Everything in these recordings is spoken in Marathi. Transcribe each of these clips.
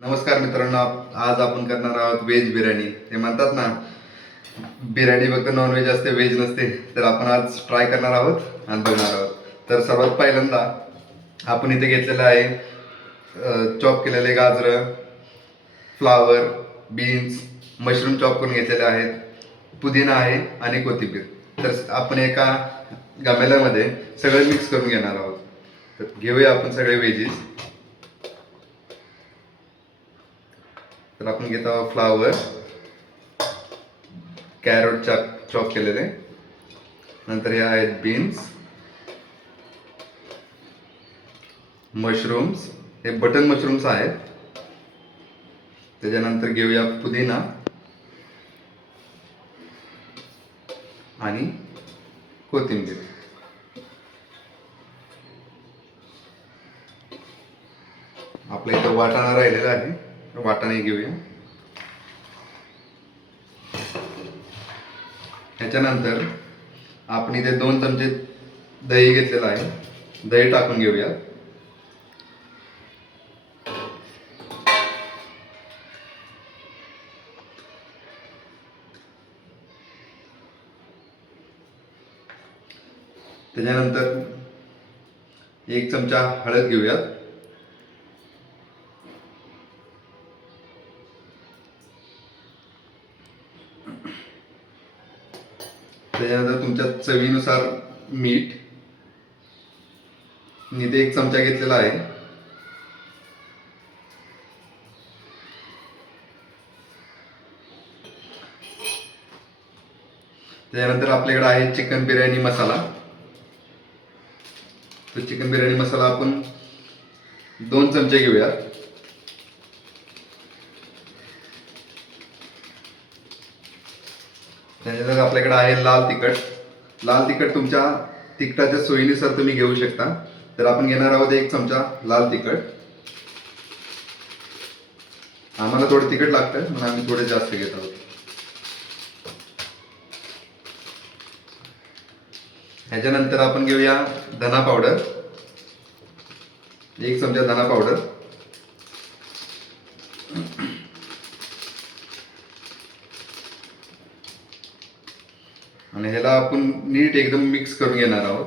नमस्कार मित्रांनो, आज आपण करणार आहोत व्हेज बिर्याणी. ते म्हणतात ना, बिर्याणी फक्त नॉनव्हेज असते, व्हेज नसते. तर आपण आज ट्राय करणार आहोत आणि बघणार आहोत. तर सर्वात पहिल्यांदा आपण इथे घेतलेलं आहे चॉप केलेले गाजरं, फ्लावर, बीन्स, मशरूम चॉप करून घेतलेले आहेत, पुदिना आहे आणि कोथिंबीर. तर आपण एका गमेल्यामध्ये सगळं मिक्स करून घेणार आहोत. तर घेऊया आपण सगळे व्हेजीस. तर आपण घेत आहोत फ्लावर, कॅरट चॉप केलेले, नंतर हे आहेत बीन्स, मशरूम्स, हे बटन मशरूम्स आहेत. त्याच्यानंतर घेऊया पुदिना आणि कोथिंबीर. आपल्या इथं वाटाणा राहिलेला आहे, वाटाणे घेऊया. ह्याच्यानंतर आपण इथे 2 चमचे दही घेतलेलं आहे, दही टाकून घेऊया. त्याच्यानंतर 1 चमचा हळद घेऊयात. त्याच्यानंतर तुमच्या चवीनुसार मीठ, मी ते 1 चमचा घेतलेला आहे. त्याच्यानंतर आपल्याकडे आहे चिकन बिर्याणी मसाला. तो चिकन बिर्याणी मसाला आपण 2 चमचे घेऊया. त्याच्यानंतर आपल्याकडे आहे लाल तिखट. लाल तिखट तुमच्या तिखटाच्या सोयीनुसार तुम्ही घेऊ शकता. तर आपण घेणार आहोत 1 चमचा लाल तिखट. आम्हाला थोडं तिखट लागतं म्हणून आम्ही थोडे जास्त घेत आहोत. ह्याच्यानंतर आपण घेऊया धना पावडर, 1 चमचा धना पावडर. आणि ह्याला आपण नीट एकदम मिक्स करून घेणार आहोत.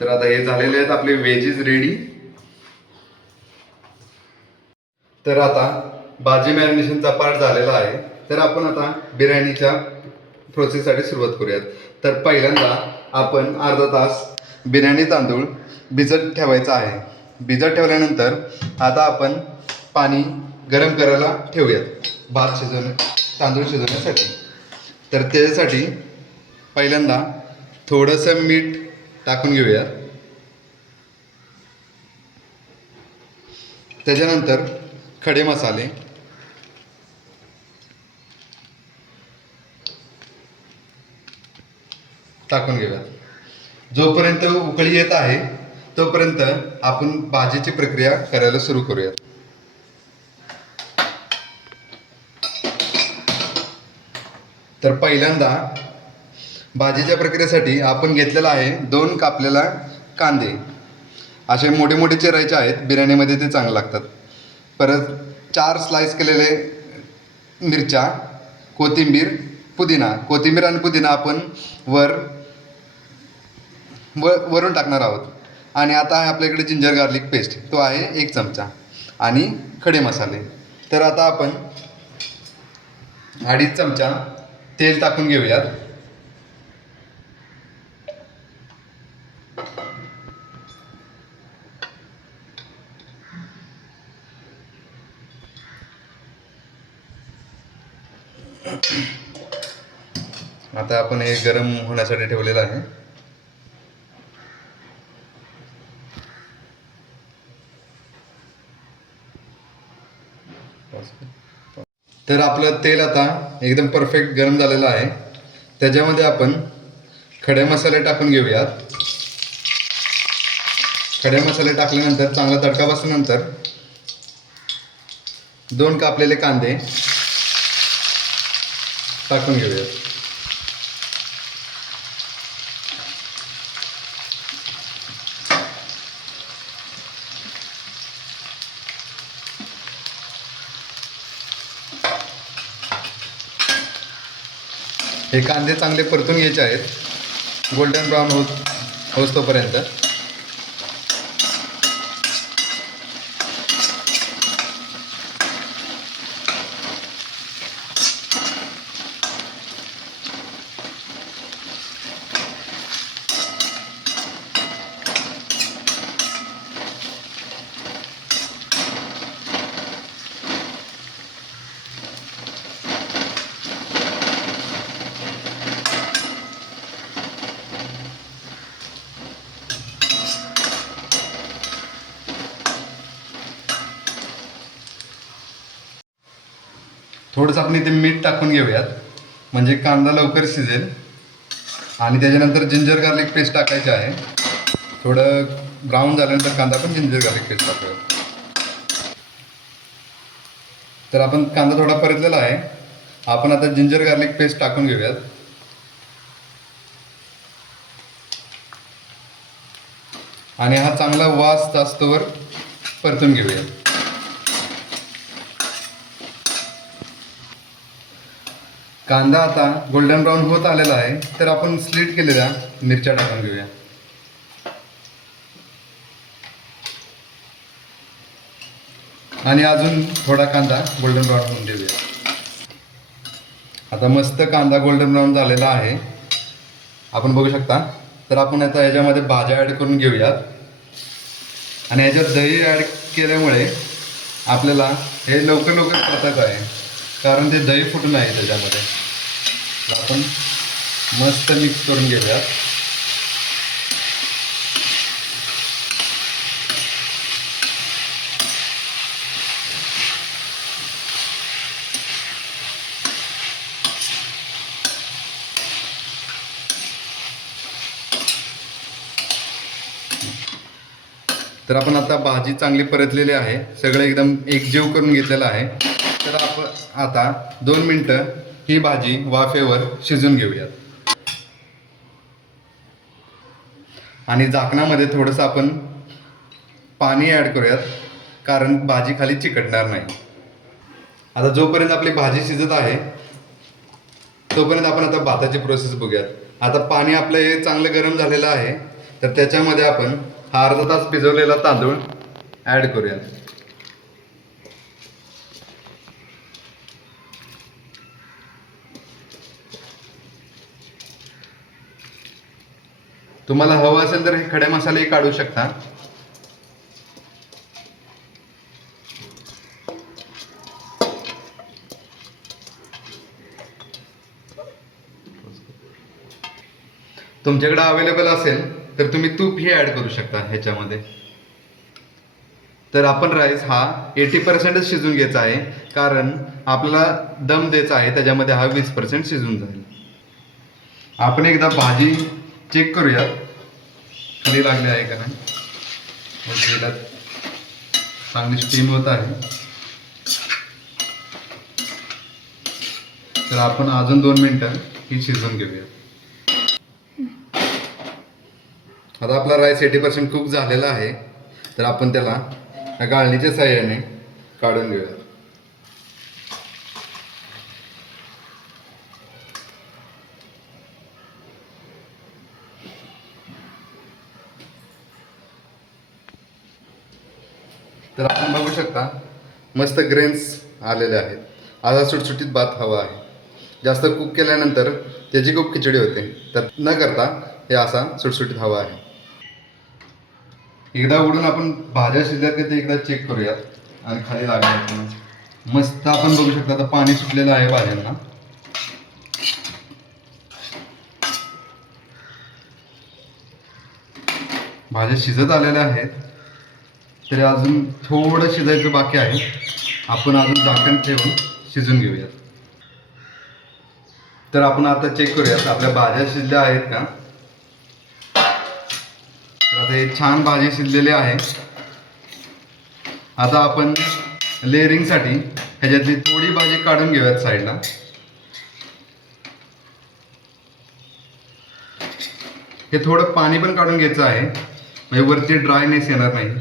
तर आता हे झालेले आहेत आपले व्हेजीस रेडी. तर आता भाजी मॅरिनेशनचा पार्ट झालेला आहे. तर आपण आता बिर्याणीच्या प्रोसेससाठी सुरुवात करूयात. तर पहिल्यांदा आपण अर्धा तास बिर्याणी तांदूळ भिजत ठेवायचा आहे. भिजत ठेवल्यानंतर आता आपण पाणी गरम करायला ठेवूयात तांदूळ शिजवण्यासाठी. तर त्याच्यासाठी पहिल्यांदा थोडंसं मीठ टाकून घेऊया. त्याच्यानंतर खडे मसाले, टाकून घेऊया. जोपर्यंत उकळी येत आहे तोपर्यंत आपण भाजीची प्रक्रिया करायला सुरू करूया. तर पहिल्यांदा भाजीच्या प्रक्रियेसाठी आपण घेतलेला आहे 2 कापलेला कांदे. असे मोठे मोठे चिरायचे आहेत, बिर्याणीमध्ये ते चांगले लागतात. परत 4 स्लाइस केलेले मिरच्या, कोथिंबीर आणि पुदिना आपण वरून टाकणार आहोत. आणि आता आपल्याकडे जिंजर गार्लिक पेस्ट, तो आहे 1 चमचा, आणि खडे मसाले. तर आता आपण 2.5 चमचा तेल टाकून घेऊयात. आता आपण हे गरम होण्यासाठी ठेवलेलं आहे. तर आपलं तेल आता एकदम परफेक्ट गरम झालेलं आहे. त्याच्यामध्ये आपण खडे मसाले टाकून घेऊयात. खडे मसाले टाकल्यानंतर चांगला तडका बसल्यानंतर 2 कापलेले कांदे टाकून घेऊयात. हे कांदे चांगले परतून घ्यायचे आहेत, गोल्डन ब्राऊन होत तोपर्यंत. थोडंसं आपण इथे मीठ टाकून घेऊयात, म्हणजे कांदा लवकर शिजेल. आणि त्याच्यानंतर जिंजर गार्लिक पेस्ट टाकायची आहे. थोडं ब्राऊन झाल्यानंतर कांदा पण जिंजर गार्लिक पेस्ट टाकूयात. तर आपण कांदा थोडा परतलेला आहे. आपण आता जिंजर गार्लिक पेस्ट टाकून घेऊयात. आणि हा चांगला वास जास्तवर परतून घेऊया. कांदा आता गोल्डन ब्राऊन होत आलेला आहे, तर आपण स्लिट केलेल्या मिरच्या टाकून घेऊया. आणि अजून थोडा कांदा गोल्डन ब्राऊन होऊन देऊया. आता मस्त कांदा गोल्डन ब्राऊन झालेला आहे, आपण बघू शकता. तर आपण आता याच्यामध्ये भाज्या ॲड करून घेऊयात. आणि याच्यात दही ॲड केल्यामुळे आपल्याला हे लवकर करताच आहे, कारण ते दही फुटून आहे त्याच्यामध्ये. आपण मस्त मिक्स करून घेऊयात. तर आपण आता भाजी चांगली परतलेली आहे, सगळं एकदम एकजीव करून घेतलेलं आहे. तर आपण आता 2 मिनटं ही भाजी वाफेवर शिजून घेऊयात. आणि झाकणामध्ये थोडंसं आपण पाणी ॲड करूयात, कारण भाजी खाली चिकटणार नाही. आता जोपर्यंत आपली भाजी शिजत आहे तोपर्यंत आपण आता भाताची प्रोसेस बघूयात. आता पाणी आपलं हे चांगलं गरम झालेलं आहे, तर त्याच्यामध्ये आपण हा अर्धा तास भिजवलेला तांदूळ ॲड करूयात. तुम्हाला हवं असेल तर हे खडे मसालेही काढू शकता. तुमच्याकडे अवेलेबल असेल तर तुम्ही तूपही ॲड करू शकता ह्याच्यामध्ये. तर आपण राईस हा 80%च शिजून घ्यायचा आहे, कारण आपल्याला दम द्यायचा आहे, त्याच्यामध्ये हा 20% शिजून जाईल. आपण एकदा भाजी चेक करूया खाली लागली आहे का नाही. चांगली स्टीम होत आहे, तर आपण अजून 2 मिनटं ही शिजवून घेऊया. आता आपला राईस 80% कुक झालेला आहे, तर आपण त्याला गाळणीच्या साहाय्याने काढून घेऊया. तर आपण बघू शकता मस्त ग्रेन्स आलेले आहेत. आता सुटसुटीत भात हवा आहे. जास्त कुक केल्यानंतर त्याची खूप खिचडी होते, तर न करता हे असा सुटसुटीत हवा आहे. एकदा उडून आपण भाज्या शिजल्यात का ते एकदा चेक करूयात. आणि खाली लागले मस्त आपण बघू शकता आता पाणी सुटलेलं आहे भाज्यांना. भाज्या शिजत आलेल्या आहेत, तरी अजून थोडं शिजायचं बाकी आहे. आपण अजून झाकण ठेवून शिजून घेऊयात. तर आपण आता चेक करूयात आपल्या भाज्या शिजल्या आहेत का. आता हे छान भाजी शिजलेली आहे. आता आपण लेअरिंगसाठी ह्याच्यातली थोडी भाजी काढून घेऊयात साईडला. हे थोडं पाणी पण काढून घ्यायचं आहे, म्हणजे वरती ड्रायनेस येणार नाही.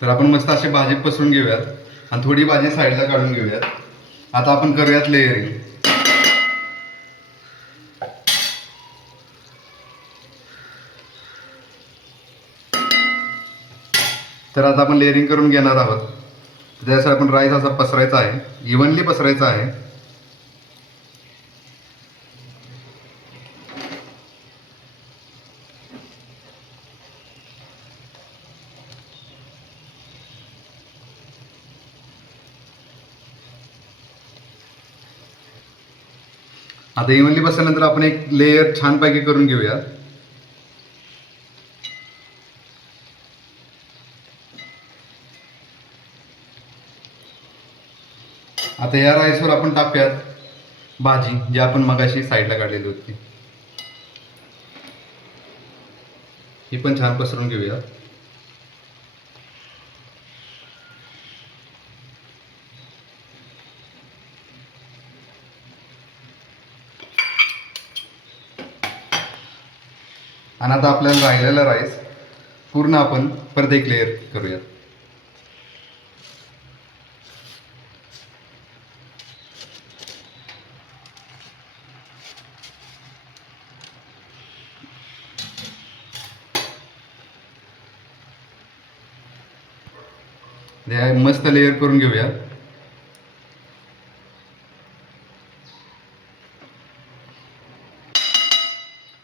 तर आपण मस्त अशी भाजी पसरून घेऊयात आणि थोडी भाजी साईडला काढून घेऊयात. आता आपण करूयात लेअरिंग. तर आता आपण लेअरिंग करून घेणार आहोत. त्यासाठी आपण राईस असा पसरायचा आहे, इव्हनली पसरायचा आहे. आता इव्हनली बसल्यानंतर आपण एक लेयर छानपैकी करून घेऊया. आता या राईसवर आपण टाकूयात भाजी जी आपण मगाशी साईडला काढलेली होती. ही पण छान पसरून घेऊया. आणि आता आपल्याला राहिलेला राईस पूर्ण आपण परत एक लेअर करूया. मस्त लेअर करून घेऊया.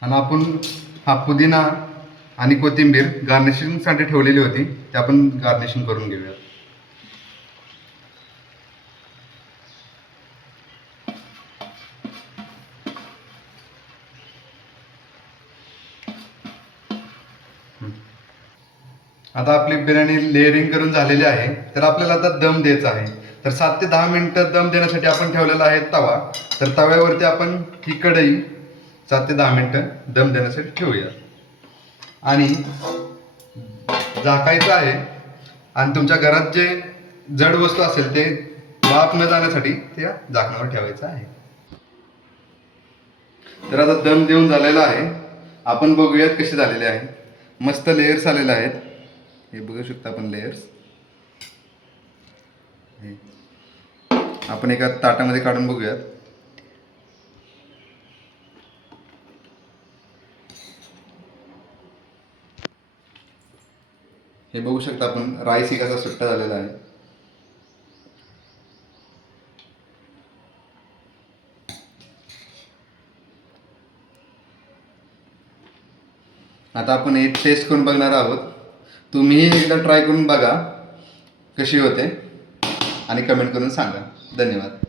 आणि आपण हा पुदिना आणि कोथिंबीर गार्निशिंगसाठी ठेवलेली होती, ते आपण गार्निशिंग करून घेऊया. आता आपली बिर्याणी लेअरिंग करून झालेली आहे. तर आपल्याला आता दम द्यायचा आहे. तर 7 ते 10 मिनिटं दम देण्यासाठी आपण ठेवलेला आहे तवा. तर तव्यावरती आपण ही कढई 7 ते 10 मिनिटं दम देण्यासाठी ठेवूया आणि झाकायचं आहे. आणि तुमच्या घरात जे जड वस्तू असेल ते वाफ न जाण्यासाठी त्या झाकणावर ठेवायचं आहे. तर आता दम देऊन झालेला आहे. आपण बघूयात कसे झालेले आहे. मस्त लेयर्स आलेले आहेत. हे बघू शकता आपण लेयर्स. आपण एका ताटामध्ये काढून बघूयात. हे बघू शकता आपण राईस ही कसा सुट्टा झालेला आहे. आता आपण एक टेस्ट करून बघणार आहोत. तुम्हीही एकदा ट्राय करून बघा कशी होते आणि कमेंट करून सांगा. धन्यवाद.